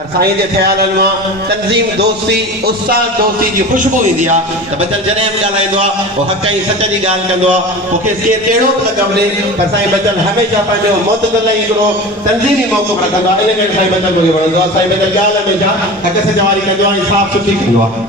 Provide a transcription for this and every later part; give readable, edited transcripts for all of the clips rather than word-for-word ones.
पर साईं जे ख्यालनि मां तंज़ीम दोस्ती उस्ताद दोस्ती जी खुशबू ईंदी आहे त बचल जॾहिं बि ॻाल्हाईंदो आहे पोइ हक़ ऐं सच जी ॻाल्हि कंदो आहे मूंखे केरु कहिड़ो बि लक़ब ॾे पर साईं बचल हमेशह पंहिंजो मुतदल हिकिड़ो तंज़ीमी मौक़िफ़ रखंदो आहे इन करे साईं बचल मूंखे वणंदो आहे साईं बचल ॻाल्हि हमेशह हक़ सच वारी कंदो आहे ऐं साफ़ सुथरी कंदो आहे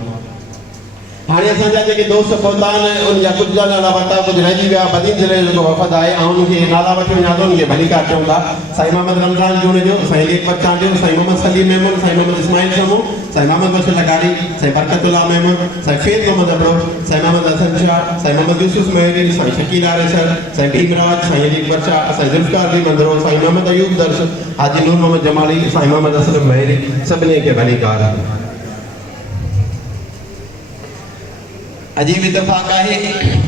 हाणे असांजा जेके दोस्त पहुता आहिनि उन जा कुझु नाला वरिता कुझु रहिजी विया बदीन ज़िले जो जेको वफ़द आहे ऐं उनखे नाला वठी वञा थो उनखे भलीकार चऊं था साईं मोहम्मद रमज़ान जून जो साईं लेख बच्चा जो साईं मोहम्मद सलीम मेमन साईं मोहम्मद इस्माइल शमू साईं मोहम्मद बशीर लगाड़ी साईं बरकतुल्लाह मेमन साईं फैज़ मोहम्मद अबरो साईं मोहम्मद हसन शाह साईं मोहम्मद यूसुफ मेहरी साईं शकील आरेसर साईं भीमराज साईं अलीक बच्चा साईं जुल्फ़कार अली मंदरो साईं मोहम्मद अयूब दर्श हाजी नूर मोहम्मद जमाली साईं मोहम्मद असलम मेहरी सभिनी खे भलीकार अजीब इतफ़ाक़ आहे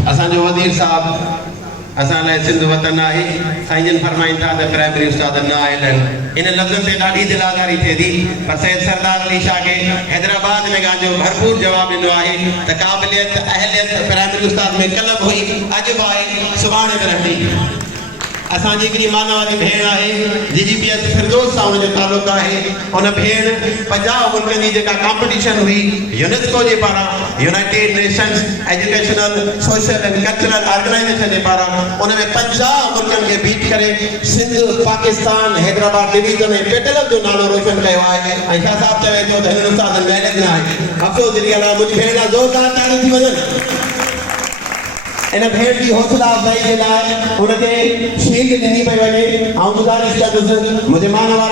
असांजो वज़ीर साहब असां लाइ सिंध वतन आहे साईं जन फरमाइनि था त प्राइमरी उस्ताद न आयल आहिनि इन लफ़्ज़नि ते ॾाढी दिलादारी थिए थी पर सैयद सरदार अली शाह खे हैदराबाद में गांजो भरपूर जवाब ॾिनो आहे त क़ाबिलियत अहलियत प्राइमरी उस्ताद में कल्ह बि हुई अॼु बि आहे सुभाणे बि रहंदी असांजी हिकिड़ी माना वारी भेण आहे जीजीपीएस फिरदौस सां हुनजो तालुक़ु आहे उन भेण 50 मुल्कनि जी जेका कॉम्पिटिशन हुई यूनेस्को जे पारां United Nations Educational Social and Cultural Organisation जे पारां उन में 50 मुल्कनि खे बीट करे सिंध पाकिस्तान हैदराबाद डिवीजन ऐं पेटलर जो नालो रोशन कयो आहे ऐं शाह साहब चवे थो त हिन उस्तादनि महिनत न आहे अफ़सोस जी ॻाल्हि आहे मुंहिंजी भेण जा ज़ोरदार तालियूं थी वञनि इन भेण की हौसला अफ़ज़ाई के लाइ उनके शील्ड ॾिनी पई वञे ऐं गुज़ारिश कंदुसि मुंहिंजे मान वारे